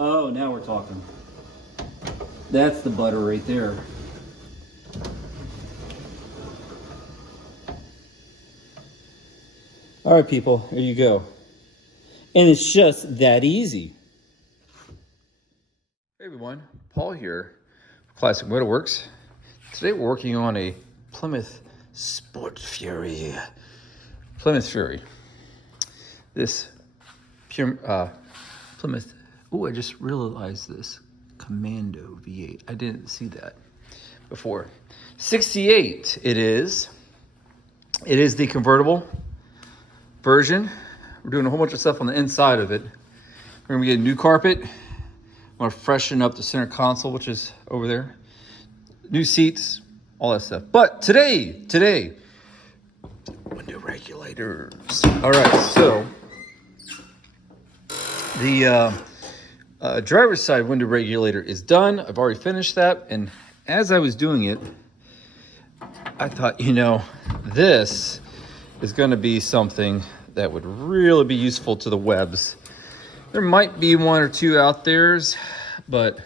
Oh, now we're talking. That's the butter right there. All right, people, here you go. And it's just that easy. Hey everyone, Paul here, Classic Motorworks. Today we're working on a Plymouth Sport Fury. Plymouth Fury. This Plymouth, oh, I just realized this. Commando V8, I didn't see that before. 68 it is. It is the convertible version. We're doing a whole bunch of stuff on the inside of it. We're gonna get a new carpet. I want to freshen up the center console, which is over there. New seats, all that stuff. But today, window regulators. All right, so the driver's side window regulator is done. I've already finished that. And as I was doing it, I thought, you know, this is going to be something that would really be useful to the webs. There might be one or two out there, but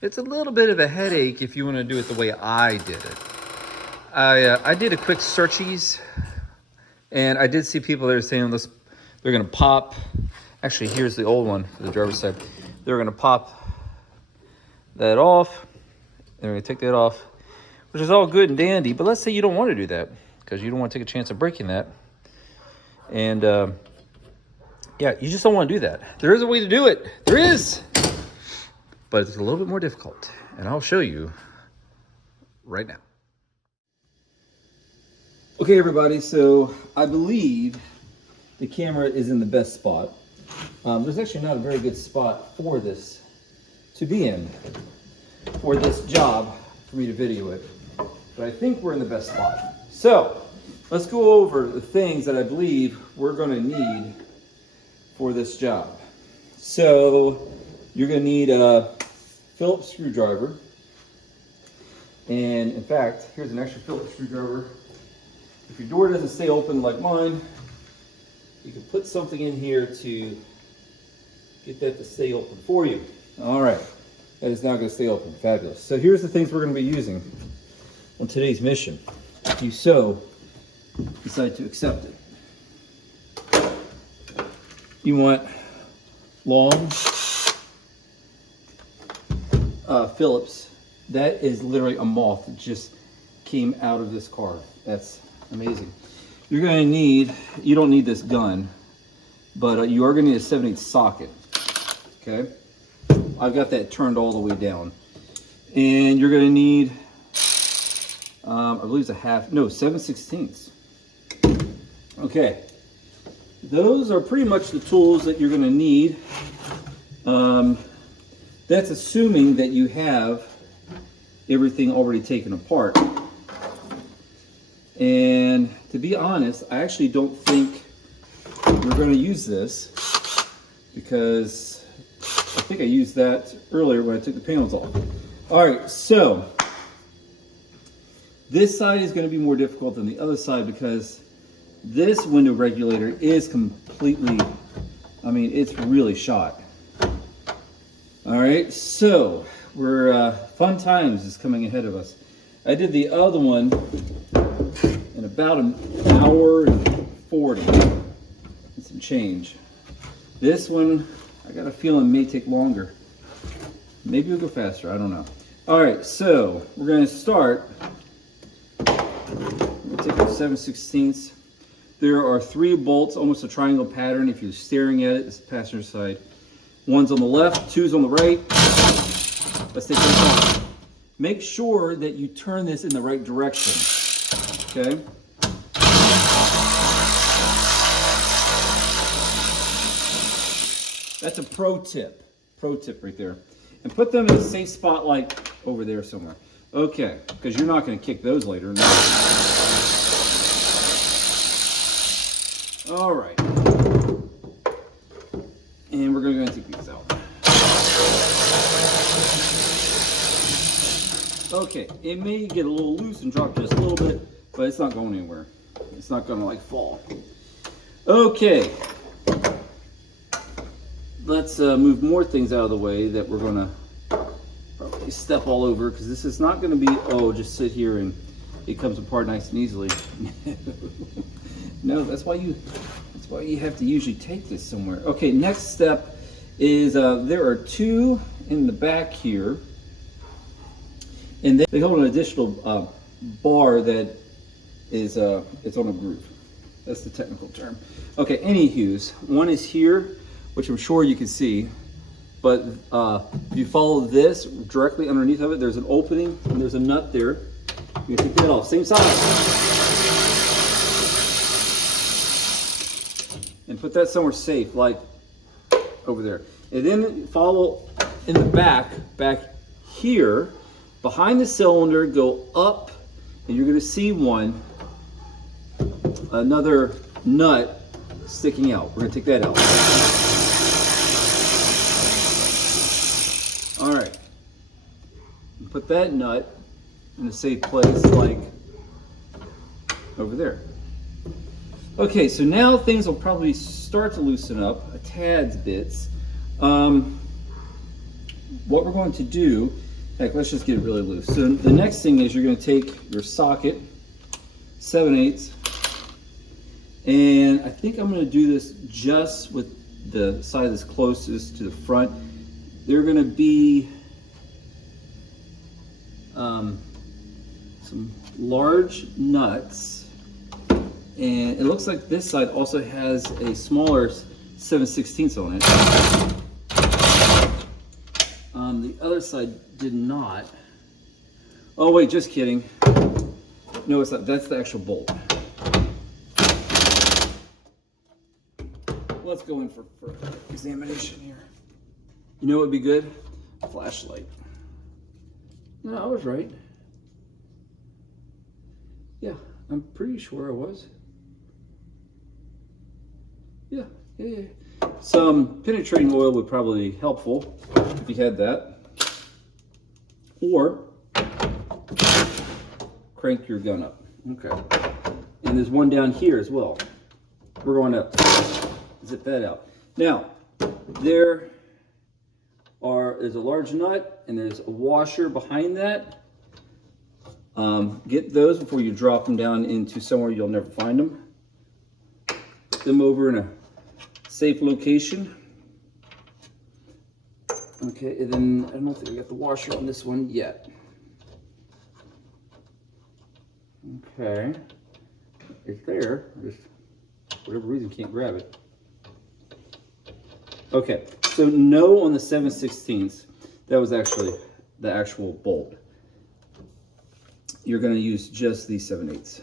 it's a little bit of a headache if you want to do it the way I did it. I did a quick searchies, and I did see people that are saying this, they're going to pop. Actually, here's the old one for the driver's side. They're going to pop that off. They're going to take that off, which is all good and dandy. But let's say you don't want to do that because you don't want to take a chance of breaking that. And yeah, you just don't want to do that. There is a way to do it. There is. But it's a little bit more difficult. And I'll show you right now. Okay, everybody, so I believe the camera is in the best spot. There's actually not a very good spot for this to be in, for this job, for me to video it. But I think we're in the best spot. So, let's go over the things that I believe we're going to need for this job. So, you're going to need a Phillips screwdriver. And in fact, here's an extra Phillips screwdriver. If your door doesn't stay open like mine, you can put something in here to get that to stay open for you. All right, that is now going to stay open. Fabulous. So here's the things we're going to be using on today's mission, if you so decide to accept it. You want long Phillips. That is literally a moth that just came out of this car. That's amazing. You're going to need, you don't need this gun, but you are going to need a 7/8 socket. Okay, I've got that turned all the way down. And you're going to need, I believe it's 7/16. Okay, those are pretty much the tools that you're going to need. That's assuming that you have everything already taken apart. And to be honest, I actually don't think we're going to use this because I think I used that earlier when I took the panels off. All right, so this side is going to be more difficult than the other side because this window regulator is completely, I mean, it's really shot. All right, so we're fun times is coming ahead of us. I did the other one in about an hour and 40 and some change. This one, I got a feeling may take longer. Maybe we'll go faster, I don't know. All right, so we're gonna start. We'll take our 7/16. There are 3 bolts, almost a triangle pattern. If you're staring at it, it's the passenger side. One's on the left, 2's on the right. Let's take this off. Make sure that you turn this in the right direction, okay? That's a pro tip right there. And put them in a safe spot like over there somewhere. Okay, because you're not gonna kick those later. No. All right. And we're going to go and take these out. Okay, it may get a little loose and drop just a little bit, but it's not going anywhere. It's not going to like fall. Okay. let's move more things out of the way that we're gonna probably step all over, because this is not gonna be, oh, just sit here and it comes apart nice and easily. No, that's why you have to usually take this somewhere. Okay, next step is there are two in the back here, and they hold an additional bar that is it's on a groove. That's the technical term. Okay, anywho's, one is here, which I'm sure you can see, but if you follow this directly underneath of it, there's an opening and there's a nut there. You can take that off, same size. And put that somewhere safe, like over there. And then follow in the back here, behind the cylinder, go up, and you're gonna see another nut sticking out. We're gonna take that out. All right, put that nut in a safe place, like over there. Okay, so now things will probably start to loosen up a tad's bits. What we're going to do, heck, let's just get it really loose. So the next thing is you're going to take your socket, 7/8, and I think I'm going to do this just with the side that's closest to the front. They're going to be some large nuts, and it looks like this side also has a smaller 7/16 on it. The other side did not. Oh wait, just kidding. No, it's not. That's the actual bolt. Let's go in for further examination here. You know what would be good? A flashlight. No, I was right. Yeah, I'm pretty sure I was. Yeah. Some penetrating oil would probably be helpful if you had that. Or crank your gun up. Okay. And there's one down here as well. We're going to zip that out. Now, there's a large nut and there's a washer behind that. Get those before you drop them down into somewhere you'll never find them. Put them over in a safe location. Okay, and then I don't think I got the washer on this one yet. Okay, it's there. Just for whatever reason can't grab it. Okay, so no on the 7/16. That was actually the actual bolt. You're going to use just these 7/8.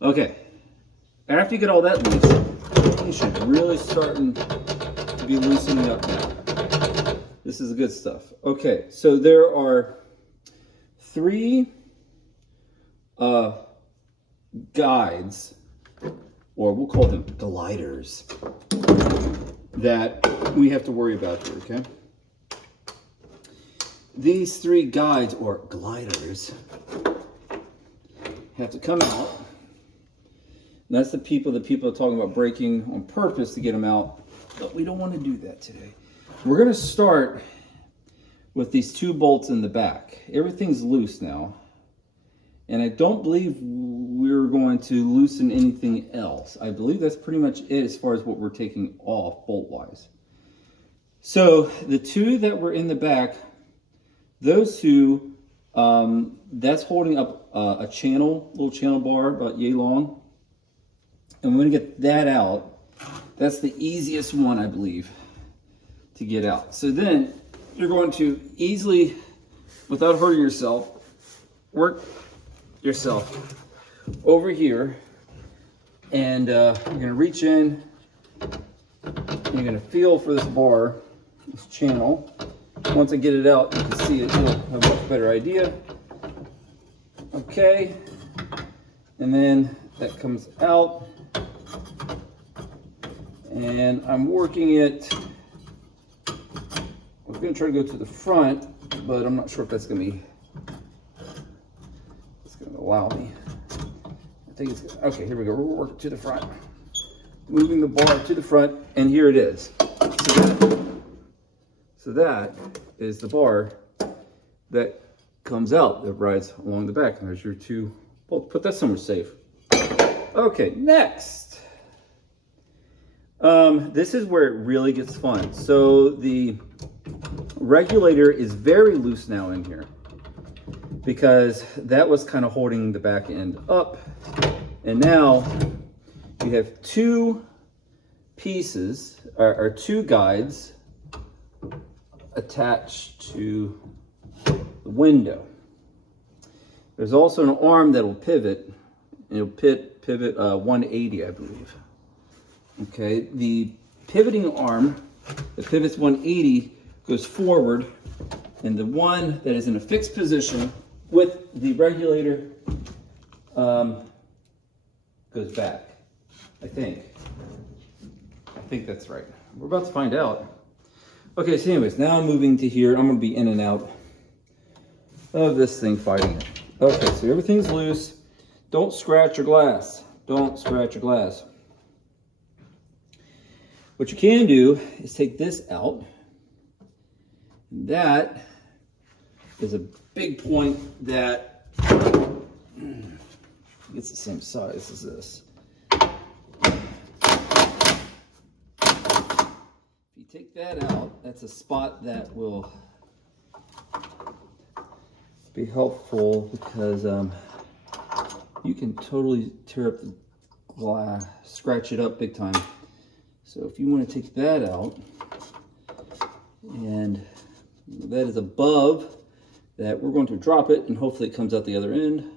Okay, after you get all that loose, you should really starting to be loosening up now. This is the good stuff. Okay, so there are 3 guides, or we'll call them gliders, that we have to worry about here, okay? These 3 guides, or gliders, have to come out. And that's the people are talking about breaking on purpose to get them out, but we don't want to do that today. We're going to start with these 2 bolts in the back. Everything's loose now, and I don't believe we're going to loosen anything else. I believe that's pretty much it as far as what we're taking off bolt-wise. So the 2 that were in the back, those 2, that's holding up a little channel bar about yay long. And we're going to get that out. That's the easiest one, I believe, to get out. So then you're going to easily, without hurting yourself, work yourself over here. And you're going to reach in. And you're going to feel for this bar, this channel. Once I get it out, you can see it. You'll have a much better idea. Okay. And then that comes out. And I'm working it. I was going to try to go to the front, but I'm not sure if that's going to allow me. I think it's okay. Here we go. We'll work it to the front. moving the bar to the front, and here it is. So that is the bar that comes out that rides along the back. And there's your two. Well, put that somewhere safe. Okay, next. This is where it really gets fun. So the regulator is very loose now in here because that was kind of holding the back end up. And now you have two pieces, or two guides attached to the window. There's also an arm that will pivot. It'll pivot 180, I believe. Okay, the pivoting arm that pivots 180 goes forward, and the one that is in a fixed position with the regulator goes back. I think that's right. We're about to find out. Okay, so anyways, now I'm moving to here. I'm going to be in and out of this thing fighting it. Okay, so everything's loose. Don't scratch your glass. Don't scratch your glass. What you can do is take this out. That is a big point that it's the same size as this. If you take that out, that's a spot that will be helpful because you can totally tear up the glass, scratch it up big time. So if you want to take that out, and that is above that, we're going to drop it and hopefully it comes out the other end.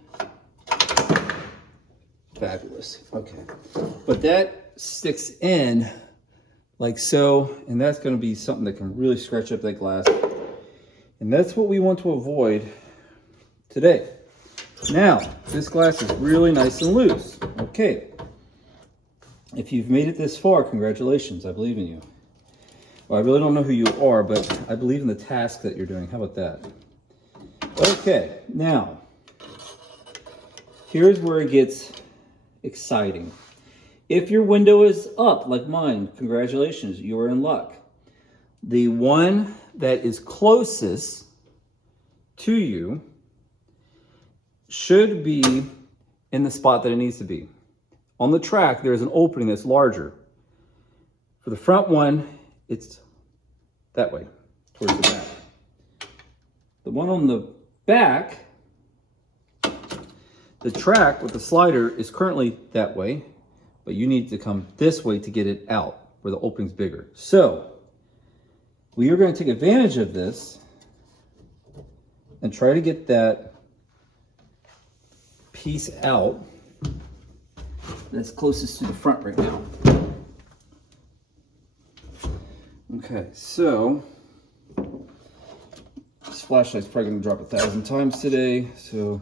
Fabulous. Okay. But that sticks in like so, and that's going to be something that can really scratch up that glass. And that's what we want to avoid today. Now, this glass is really nice and loose. Okay. If you've made it this far, congratulations. I believe in you. Well, I really don't know who you are, but I believe in the task that you're doing. How about that? Okay, now, here's where it gets exciting. If your window is up, like mine, congratulations, you are in luck. The one that is closest to you should be in the spot that it needs to be. On the track, there's an opening that's larger. For the front one, it's that way, towards the back. The one on the back, the track with the slider is currently that way, but you need to come this way to get it out where the opening's bigger. So we are going to take advantage of this and try to get that piece out that's closest to the front right now. Okay, so this flashlight's probably going to drop 1,000 times today, so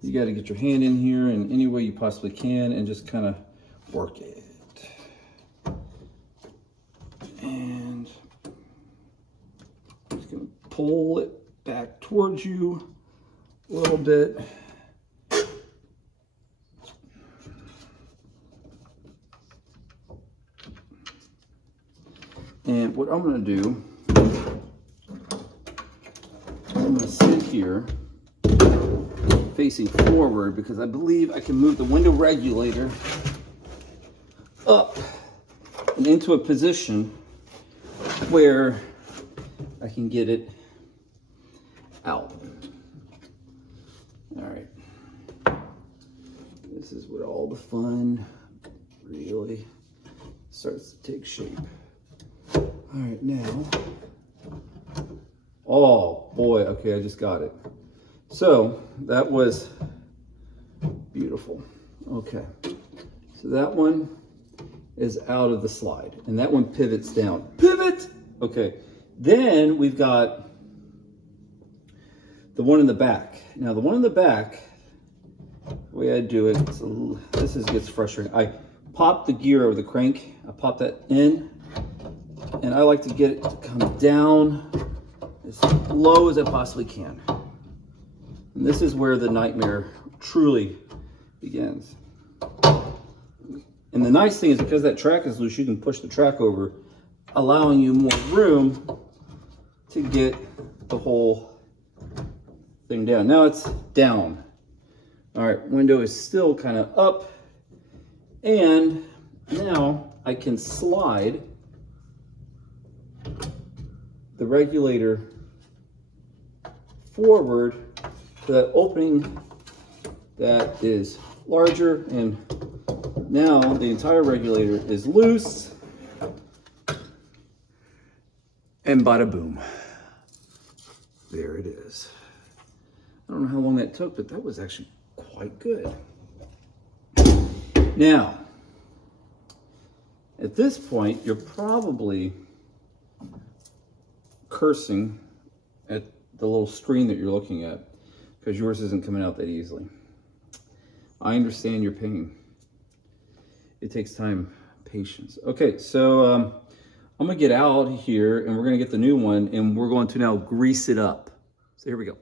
you got to get your hand in here in any way you possibly can and just kind of work it. And I'm just going to pull it back towards you a little bit. And what I'm going to do, I'm going to sit here facing forward because I believe I can move the window regulator up and into a position where I can get it out. All right. This is where all the fun really starts to take shape. All right, now, oh boy, okay, I just got it. So that was beautiful. Okay, so that one is out of the slide, and that one pivots down. Pivot! Okay, then we've got the one in the back. Now, the one in the back, the way I do it, gets frustrating. I pop the gear or the crank, I pop that in, and I like to get it to come down as low as I possibly can. And this is where the nightmare truly begins. And the nice thing is because that track is loose, you can push the track over, allowing you more room to get the whole thing down. Now it's down. All right, window is still kind of up. And now I can slide the regulator forward to that opening that is larger, and now the entire regulator is loose, and bada boom, there it is. I don't know how long that took, but that was actually quite good. Now, at this point, you're probably cursing at the little screen that you're looking at because yours isn't coming out that easily. I understand your pain. It takes time, patience. Okay, so I'm gonna get out here and we're gonna get the new one and we're going to now grease it up. So here we go.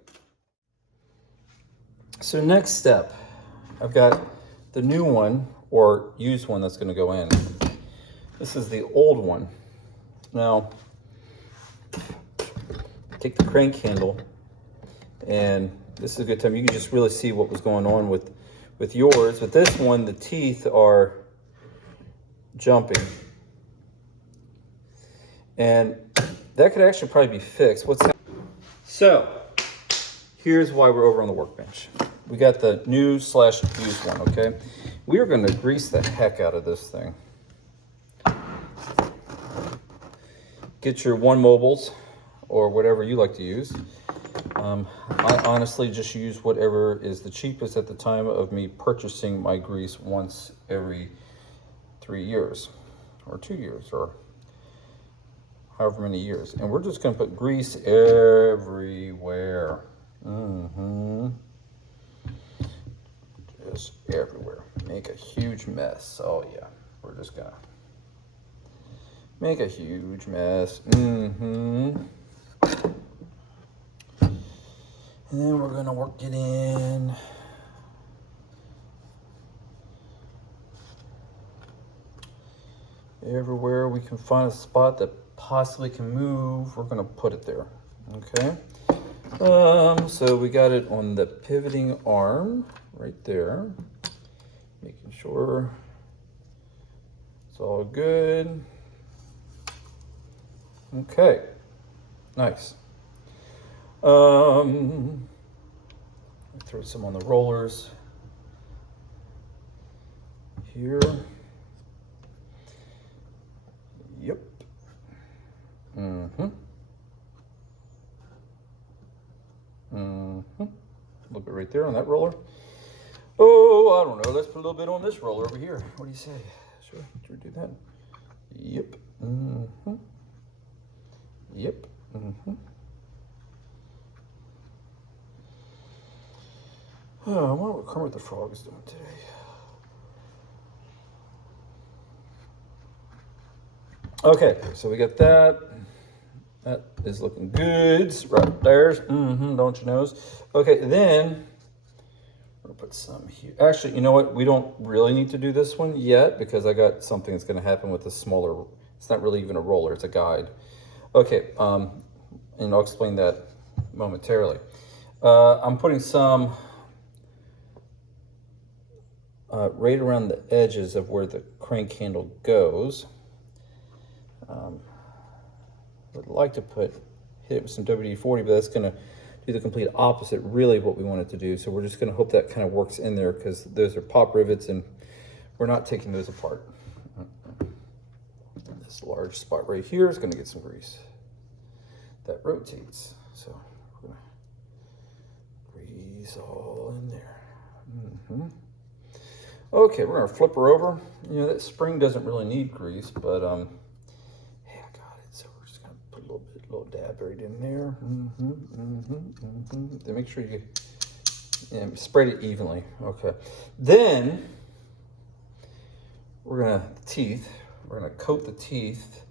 So next step, I've got the new one or used one that's gonna go in. This is the old one. Now, take the crank handle, and this is a good time. You can just really see what was going on with yours. With this one, the teeth are jumping. And that could actually probably be fixed. So, here's why we're over on the workbench. We got the new / used one, okay? We are gonna grease the heck out of this thing. Get your 1-mobiles or whatever you like to use. I honestly just use whatever is the cheapest at the time of me purchasing my grease once every 3 years or 2 years or however many years. And we're just gonna put grease everywhere. Just everywhere. Make a huge mess. Oh yeah, we're just gonna make a huge mess. And then we're gonna work it in. Everywhere we can find a spot that possibly can move, we're gonna put it there, okay? So we got it on the pivoting arm right there. Making sure it's all good. Okay, nice. Throw some on the rollers here. Yep. A little bit right there on that roller. Oh, I don't know. Let's put a little bit on this roller over here. What do you say? Sure, should we do that? Yep. Yep. Oh, I wonder what Kermit the Frog is doing today. Okay, so we got that. That is looking good. Right there's, don't you know? Okay, then we're gonna put some here. Actually, you know what? We don't really need to do this one yet because I got something that's gonna happen with the smaller. It's not really even a roller; it's a guide. Okay, and I'll explain that momentarily. I'm putting some right around the edges of where the crank handle goes. Would like to hit it with some WD-40, but that's going to do the complete opposite, really, what we want it to do. So we're just going to hope that kind of works in there because those are pop rivets and we're not taking those apart. This large spot right here is going to get some grease. That rotates, so we're going to grease all in there. Okay, we're going to flip her over. You know, that spring doesn't really need grease, but hey, I got it. So we're just going to put a little dab right in there. Then make sure you spread it evenly. Okay. Then we're going to coat the teeth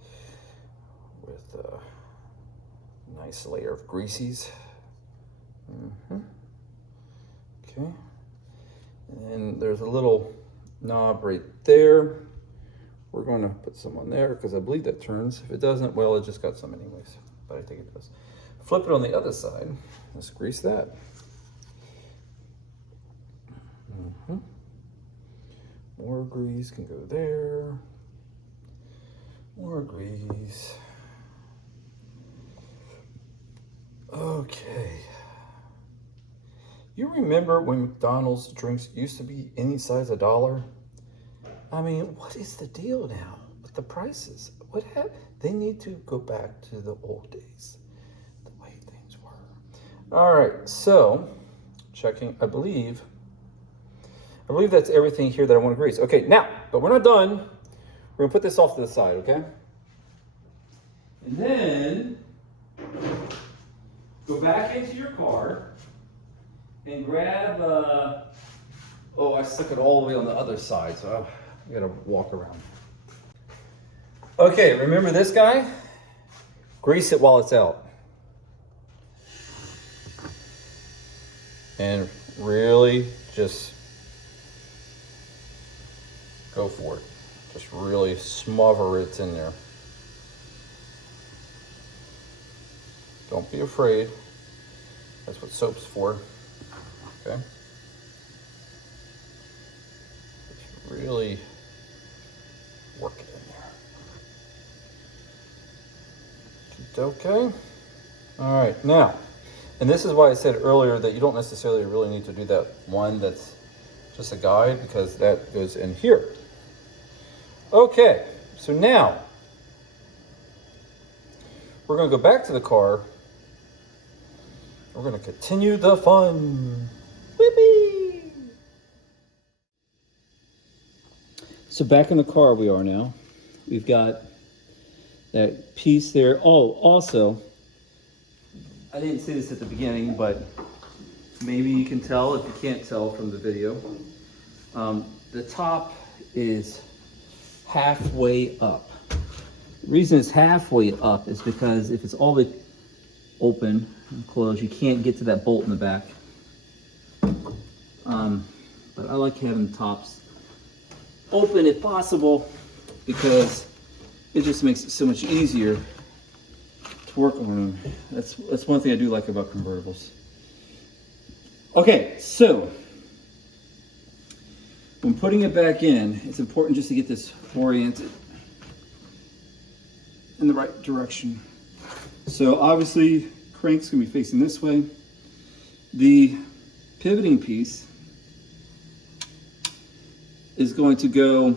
with a nice layer of greases. Okay. And there's a little knob right there. we're going to put some on there because I believe that turns. If it doesn't, well, it just got some anyways, but I think it does. Flip it on the other side. Let's grease that. More grease can go there. More grease. Okay. You remember when McDonald's drinks used to be any size $1? I mean, what is the deal now with the prices? What happened? They need to go back to the old days, the way things were. All right, so checking, I believe that's everything here that I want to grease. Okay, now, but we're not done. We're gonna put this off to the side, okay? And then go back into your car and grab, oh, I stuck it all the way on the other side, so I gotta walk around. Okay, remember this guy? Grease it while it's out. And really just go for it. Just really smother it in there. Don't be afraid. That's what soap's for. Okay? Just really work it in there. Okay? All right, now, and this is why I said earlier that you don't necessarily really need to do that one that's just a guide, because that goes in here. Okay, so now we're going to go back to the car. We're going to continue the fun. Whippy! So back in the car we are now. We've got that piece there. Oh, also, I didn't say this at the beginning, but maybe you can tell if you can't tell from the video. The top is halfway up. The reason it's halfway up is because if it's all the way open and closed, you can't get to that bolt in the back. But I like having the tops open if possible, because it just makes it so much easier to work on them. That's one thing I do like about convertibles. Okay, so when putting it back in, it's important just to get this oriented in the right direction. So obviously, crank's gonna be facing this way. The pivoting piece is going to go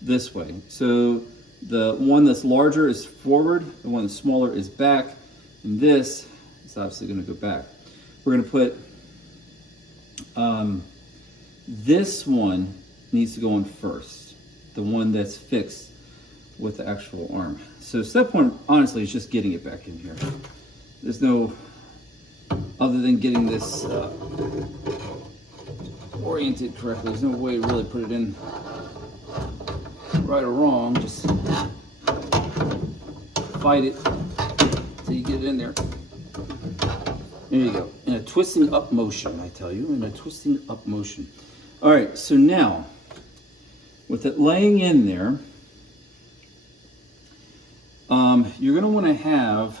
this way. So the one that's larger is forward, the one that's smaller is back, and this is obviously gonna go back. We're gonna put this one needs to go on first, the one that's fixed with the actual arm. So step one, honestly, is just getting it back in here. There's no, other than getting this oriented correctly, there's no way to really put it in right or wrong. Just fight it till you get it in there. There you go, in a twisting up motion, I tell you, in a twisting up motion. All right, so now, with it laying in there, you're gonna wanna have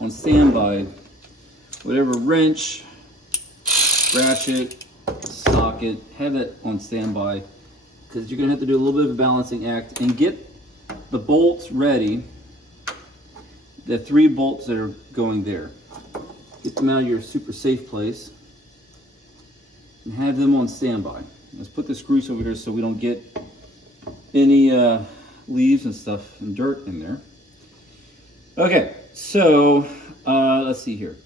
on standby whatever wrench, ratchet, socket, have it on standby, because you're gonna have to do a little bit of a balancing act and get the bolts ready, the 3 bolts that are going there. Get them out of your super safe place and have them on standby. Let's put this grease over here so we don't get any leaves and stuff and dirt in there. Okay, so let's see here.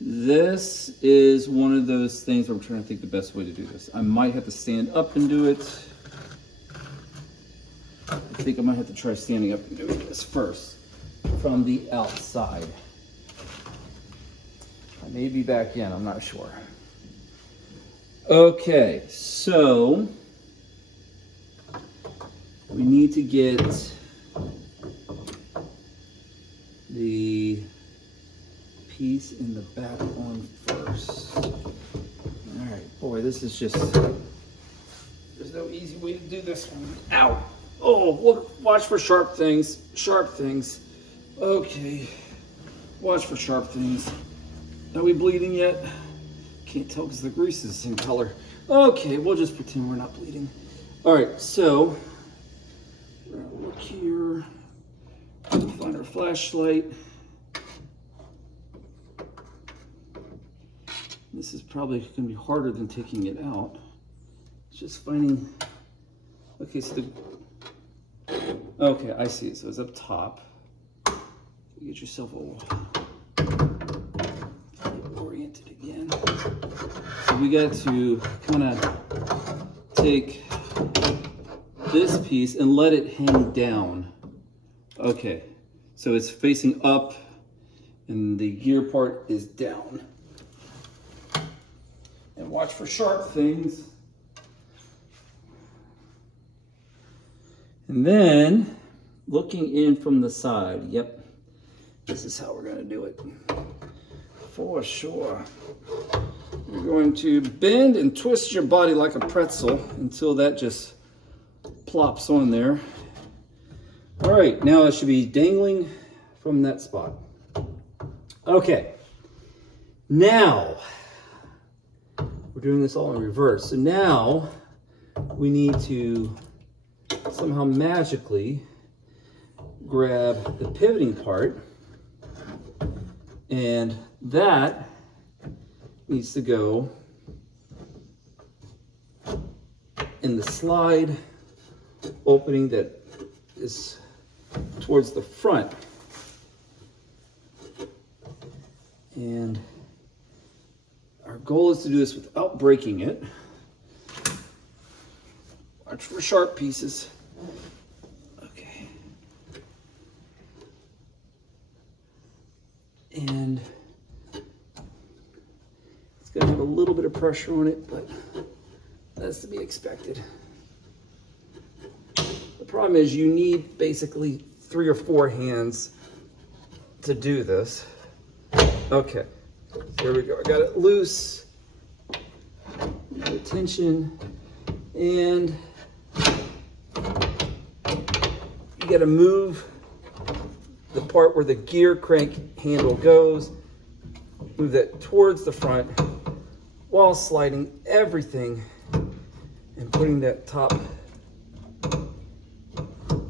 This is one of those things where I'm trying to think the best way to do this. I might have to stand up and do it. I think I might have to try standing up and doing this first from the outside. I may be back in, I'm not sure. Okay, so we need to get the piece in the back on first. All right, boy, this is There's no easy way to do this one. Ow! Oh, look, watch for sharp things. Sharp things. Okay. Watch for sharp things. Are we bleeding yet? Can't tell because the grease is the same color. Okay, we'll just pretend we're not bleeding. All right, so we're gonna look here. We'll find our flashlight. This is probably gonna be harder than taking it out. It's just finding, okay, so okay, I see it, so it's up top. You get yourself all oriented again. So we got to kind of take this piece and let it hang down. Okay, so it's facing up and the gear part is down. And watch for sharp things. And then looking in from the side, yep, this is how we're gonna do it. For sure. You're going to bend and twist your body like a pretzel until that just plops on there. All right, now it should be dangling from that spot. Okay, now we're doing this all in reverse. So now we need to somehow magically grab the pivoting part, and that needs to go in the slide opening that is towards the front. And our goal is to do this without breaking it. Watch for sharp pieces. Okay. And it's going to have a little bit of pressure on it, but that's to be expected. The problem is you need basically 3 or 4 hands to do this. Okay, so there we go. I got it loose. Pay attention, and you got to move the part where the gear crank handle goes. Move that towards the front while sliding everything and putting that top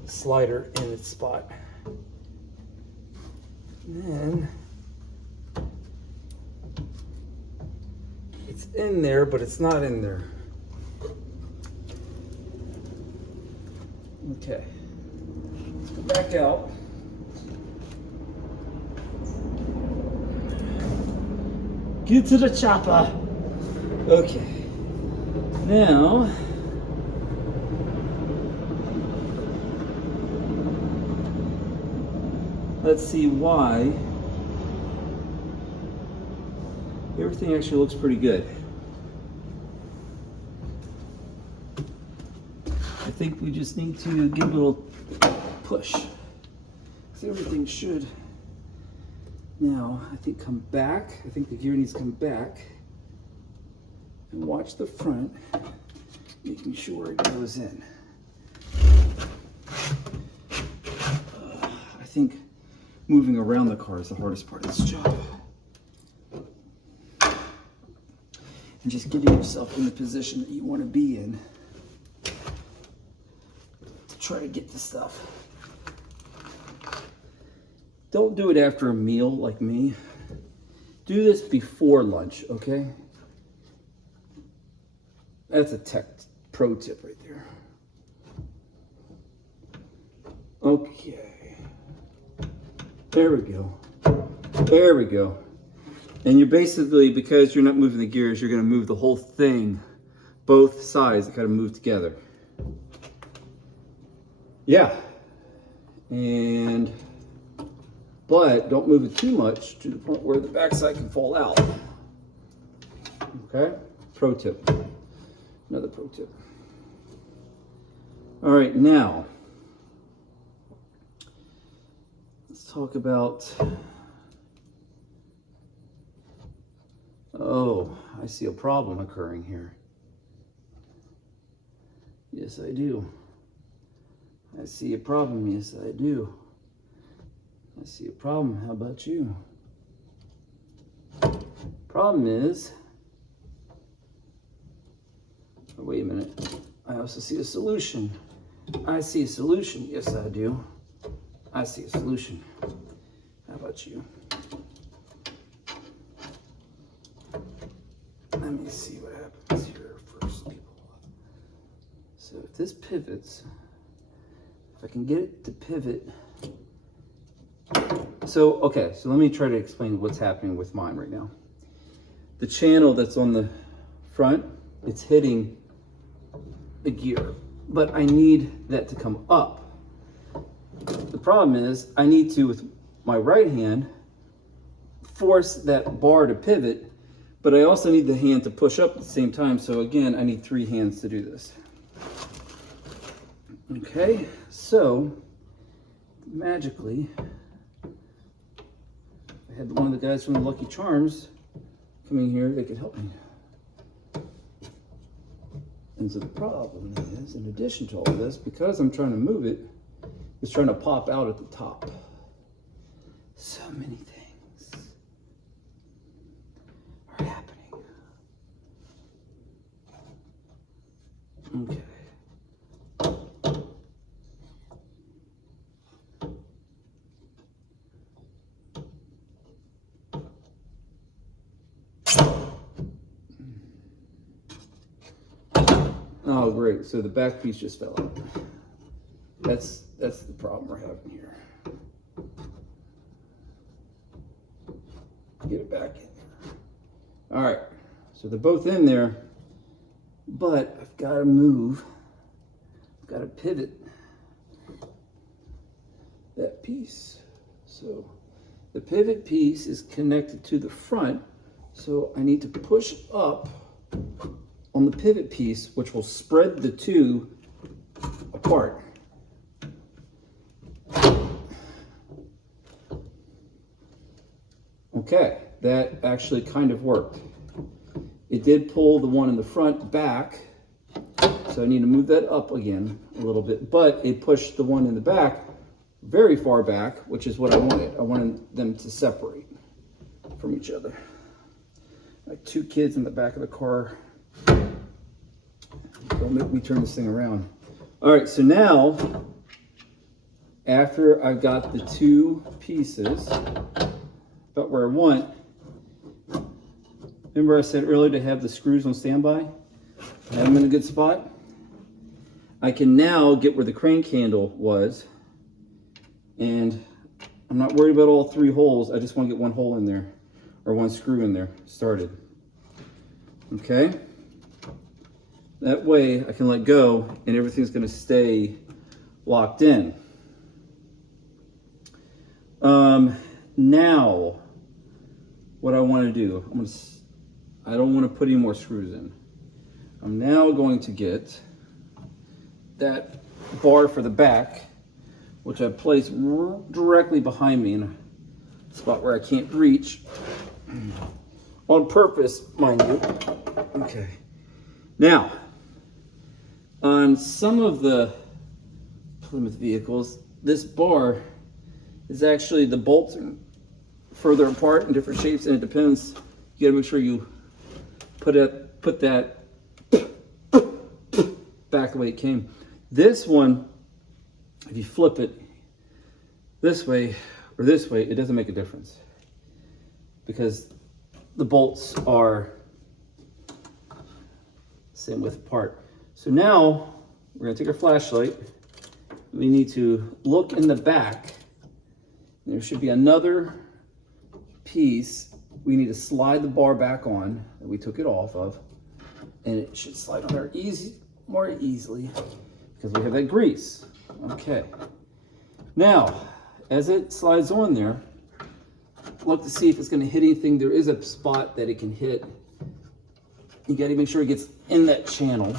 slider in its spot. And then it's in there, but it's not in there. Okay, let's go back out. Get to the chopper. Okay, now let's see why everything actually looks pretty good. I think we just need to give a little push. So everything should now, I think, come back. I think the gear needs to come back. And watch the front, making sure it goes in. I think moving around the car is the hardest part of this job. And just getting yourself in the position that you want to be in to try to get the stuff. Don't do it after a meal like me. Do this before lunch, okay? That's a tech pro tip right there. Okay. There we go. There we go. And you're basically, because you're not moving the gears, you're going to move the whole thing, both sides, kind of move together. Yeah. And, but don't move it too much to the point where the backside can fall out. Okay? Pro tip. Another pro tip. All right, now, let's talk about, oh, I see a problem occurring here. Yes, I do. I see a problem. Yes, I do. I see a problem. How about you? Problem is, oh, wait a minute. I also see a solution. I see a solution. Yes, I do. I see a solution. How about you? Let me see what happens here first, people. So if this pivots, if I can get it to pivot. So, okay, so let me try to explain what's happening with mine right now. The channel that's on the front, it's hitting the gear, but I need that to come up. The problem is I need to, with my right hand, force that bar to pivot, but I also need the hand to push up at the same time. So again, I need 3 hands to do this. Okay, so magically, I had one of the guys from the Lucky Charms coming here, they could help me. And so the problem is, in addition to all this, because I'm trying to move it, it's trying to pop out at the top. So many things are happening. Okay. Oh, great. So the back piece just fell out. That's the problem we're having here. Get it back in there. All right. So they're both in there, but I've got to move. I've got to pivot that piece. So the pivot piece is connected to the front. So I need to push up on the pivot piece, which will spread the two apart. Okay, that actually kind of worked. It did pull the one in the front back, so I need to move that up again a little bit, but it pushed the one in the back very far back, which is what I wanted. I wanted them to separate from each other. Like 2 kids in the back of the car. Don't make me turn this thing around. All right, so now, after I've got the 2 pieces about where I want, remember I said earlier to have the screws on standby? I have them in a good spot. I can now get where the crank handle was, and I'm not worried about all 3 holes. I just want to get 1 hole in there, or 1 screw in there started. Okay? That way I can let go and everything's going to stay locked in. Now, what I want to do, I don't want to put any more screws in. I'm now going to get that bar for the back, which I placed directly behind me in a spot where I can't reach. On purpose, mind you. Okay. Now, on some of the Plymouth vehicles, this bar is actually, the bolts are further apart in different shapes, and it depends. You gotta make sure you put that back the way it came. This one, if you flip it this way or this way, it doesn't make a difference because the bolts are same width apart. So now we're gonna take our flashlight. We need to look in the back. There should be another piece. We need to slide the bar back on that we took it off of, and it should slide on there more easily because we have that grease. Okay. Now, as it slides on there, look to see if it's going to hit anything. There is a spot that it can hit. You got to make sure it gets in that channel.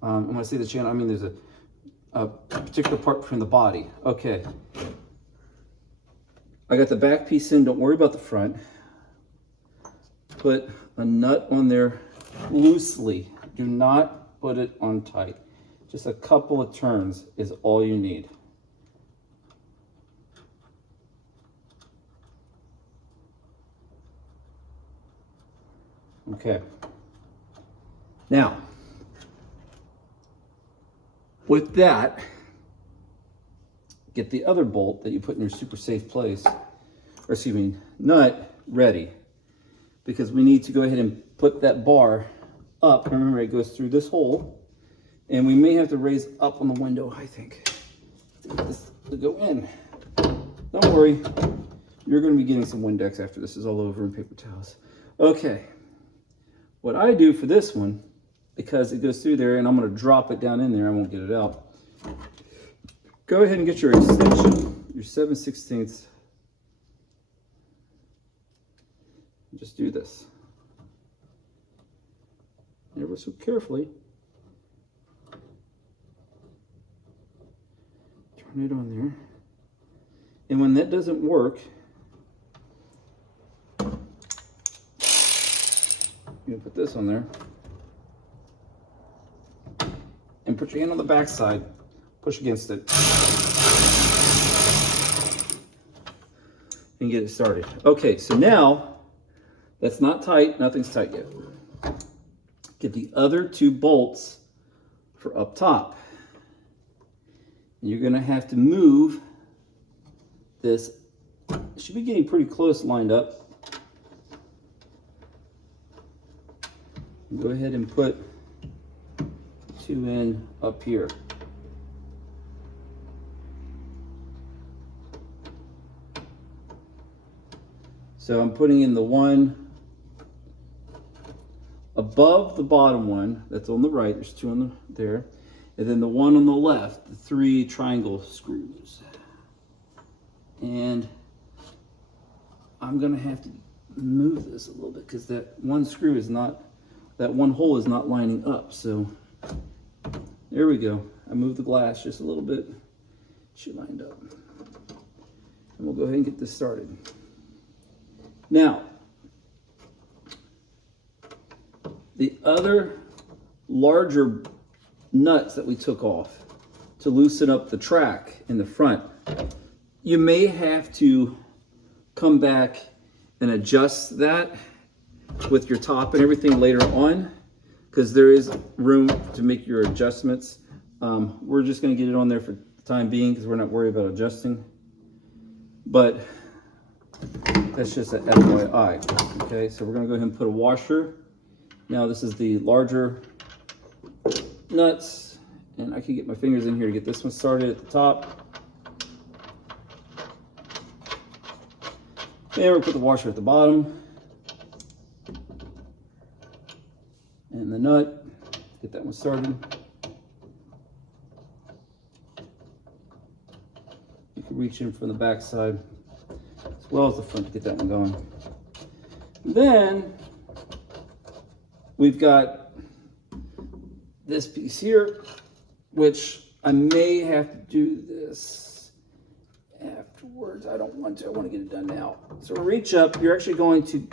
When I say the channel, I mean there's a particular part between the body. Okay. I got the back piece in. Don't worry about the front. Put a nut on there loosely. Do not put it on tight. Just a couple of turns is all you need. Okay. Now, with that, get the other bolt that you put in your super safe place, or excuse me, nut ready, because we need to go ahead and put that bar up. Remember, it goes through this hole, and we may have to raise up on the window, I think, to get this to go in. Don't worry, you're going to be getting some Windex after this is all over and paper towels. Okay. What I do for this one, because it goes through there and I'm going to drop it down in there, I won't get it out. Go ahead and get your extension, your 7/16. Just do this. Ever so carefully. Turn it on there. And when that doesn't work, you put this on there and put your hand on the back side, push against it, and get it started. Okay, so now that's not tight, nothing's tight yet. Get the other two bolts for up top. You're gonna have to move this. It should be getting pretty close lined up. Go ahead and put two in up here. So I'm putting in the one above the bottom one that's on the right. There's two on there. And then the one on the left, the 3 triangle screws. And I'm gonna have to move this a little bit because that one screw is not, that one hole is not lining up. So there we go. I moved the glass just a little bit. She lined up. And we'll go ahead and get this started. Now, the other larger nuts that we took off to loosen up the track in the front, you may have to come back and adjust that with your top and everything later on, because there is room to make your adjustments. We're just going to get it on there for the time being because we're not worried about adjusting. But that's just an FYI. Okay, so we're going to go ahead and put a washer. Now this is the larger nuts, and I can get my fingers in here to get this one started at the top. And we'll put the washer at the bottom. And the nut, get that one started. You can reach in from the back side as well as the front to get that one going. Then we've got this piece here, which I may have to do this afterwards. I don't want to, I want to get it done now. So reach up, you're actually going to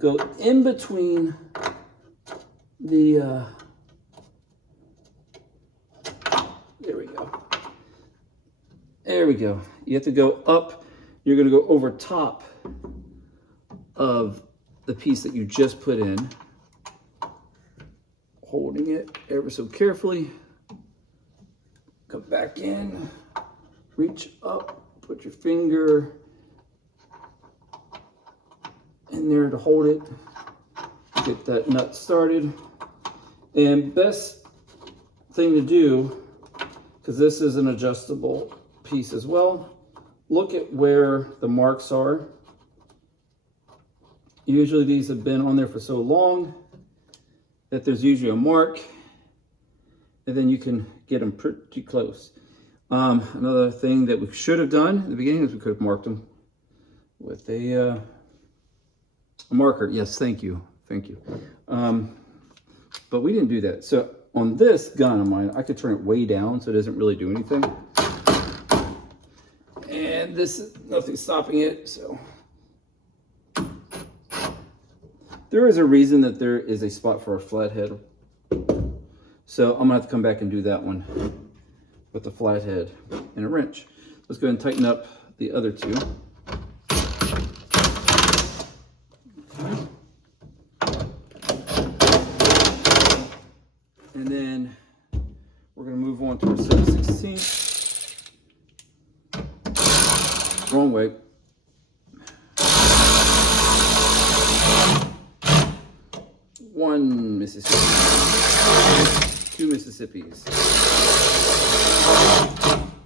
go in between the, there we go. There we go. You have to go up, you're gonna go over top of the piece that you just put in, holding it ever so carefully. Come back in, reach up, put your finger in there to hold it, get that nut started. And best thing to do, because this is an adjustable piece as well, look at where the marks are. Usually these have been on there for so long that there's usually a mark, and then you can get them pretty close. Another thing that we should have done at the beginning is we could have marked them with a marker. Yes, thank you, thank you. But we didn't do that. So on this gun of mine, I could turn it way down so it doesn't really do anything. And this is nothing stopping it, so. There is a reason that there is a spot for a flathead. So I'm gonna have to come back and do that one with the flathead and a wrench. Let's go ahead and tighten up the other two. Okay. And then we're gonna move on to our 7/16. Wrong way. One Mississippi. Two Mississippis.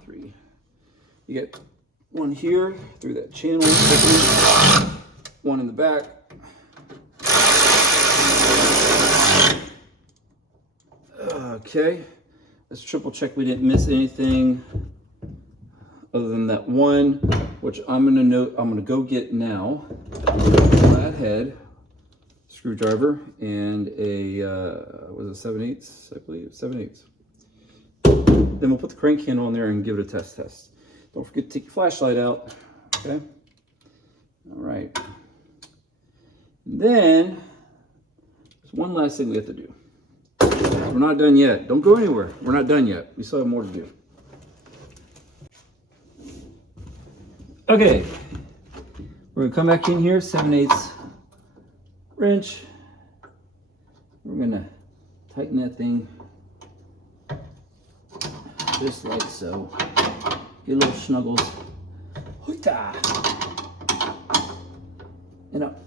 Three. You get one here through that channel. One in the back. Okay. Let's triple check we didn't miss anything other than that one, which I'm gonna go get now. Flathead screwdriver and a was it 7/8? I believe 7/8. Then we'll put the crank handle on there and give it a test. Don't forget to take your flashlight out. Okay. All right. And then there's one last thing we have to do. We're not done yet. Don't go anywhere. We're not done yet. We still have more to do. Okay. We're gonna come back in here, 7/8 wrench. We're gonna tighten that thing just like so. Get little snuggles. Hoita! And up.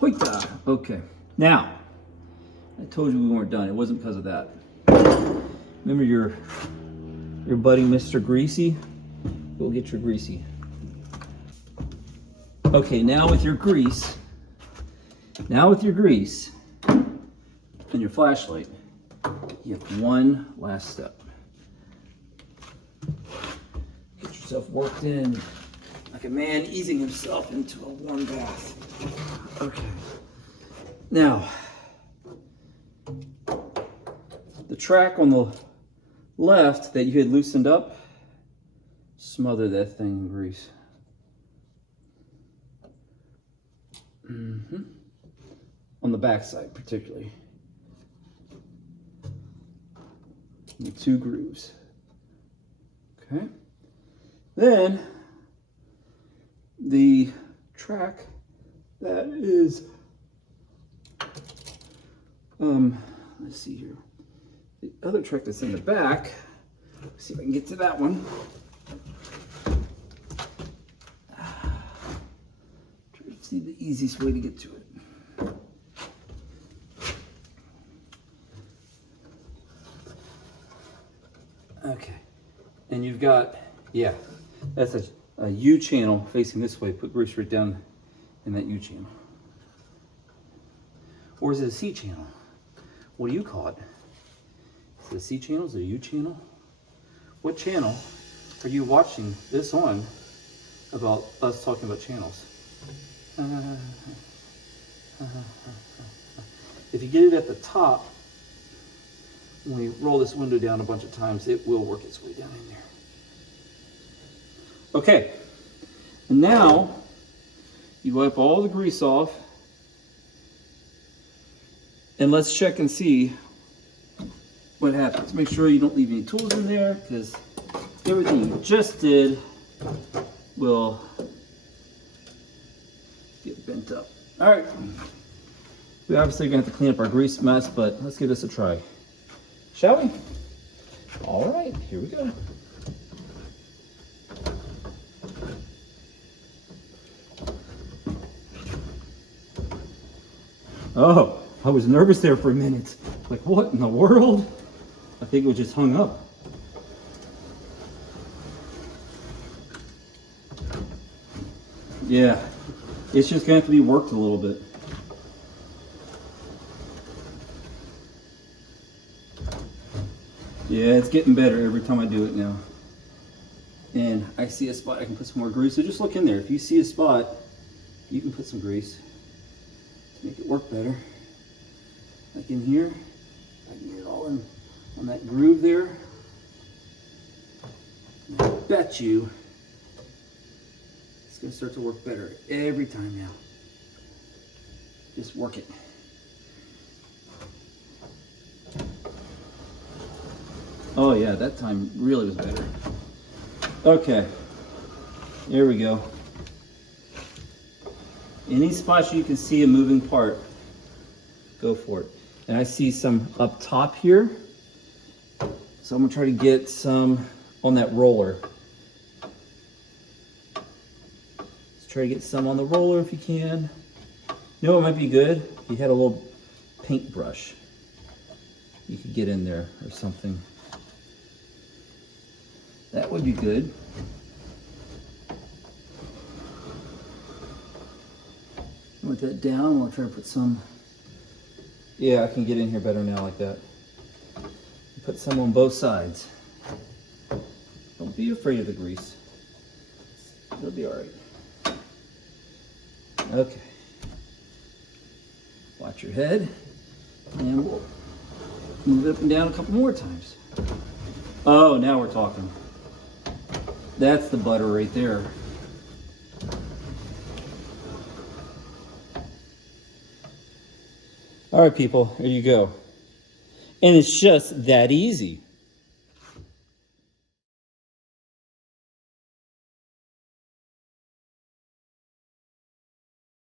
Hoita! Okay. Now, I told you we weren't done. It wasn't because of that. Remember your buddy, Mr. Greasy? Go get your greasy. Okay, now with your grease and your flashlight, you have one last step. Get yourself worked in like a man easing himself into a warm bath. Okay. Now, the track on the left that you had loosened up, smother that thing in grease. On the back side, particularly. The two grooves. Okay. Then the track that is, let's see here. The other track that's in the back. Let's see if I can get to that one. Try to see the easiest way to get to it. Okay, and you've got, yeah, that's a U channel facing this way. Put grease right down in that U channel. Or is it a C channel? What do you call it? Is it a C channel? Is it a U channel? What channel are you watching this on about us talking about channels? If you get it at the top, when we roll this window down a bunch of times, it will work its way down in there. Okay, and now you wipe all the grease off, and let's check and see what happens. Make sure you don't leave any tools in there, because everything you just did will get bent up. All right, we obviously are gonna have to clean up our grease mess, but let's give this a try. Shall we? All right, here we go. Oh, I was nervous there for a minute. Like, what in the world? I think it was just hung up. Yeah, it's just gonna have to be worked a little bit. Yeah, it's getting better every time I do it now. And I see a spot I can put some more grease. So just look in there. If you see a spot, you can put some grease to make it work better. Like in here, I can get it all in on that groove there. And I bet you it's gonna start to work better every time now. Just work it. Oh yeah, that time really was better. Okay, there we go. Any spots you can see a moving part, go for it. And I see some up top here. So I'm gonna try to get some on that roller. Let's try to get some on the roller if you can. You know what might be good? If you had a little paintbrush. You could get in there or something. That would be good. With that down, I'll try to put some. Yeah, I can get in here better now like that. Put some on both sides. Don't be afraid of the grease. It'll be all right. Okay. Watch your head, and we'll move it up and down a couple more times. Oh, now we're talking. That's the butter right there. All right, people, there you go. And it's just that easy.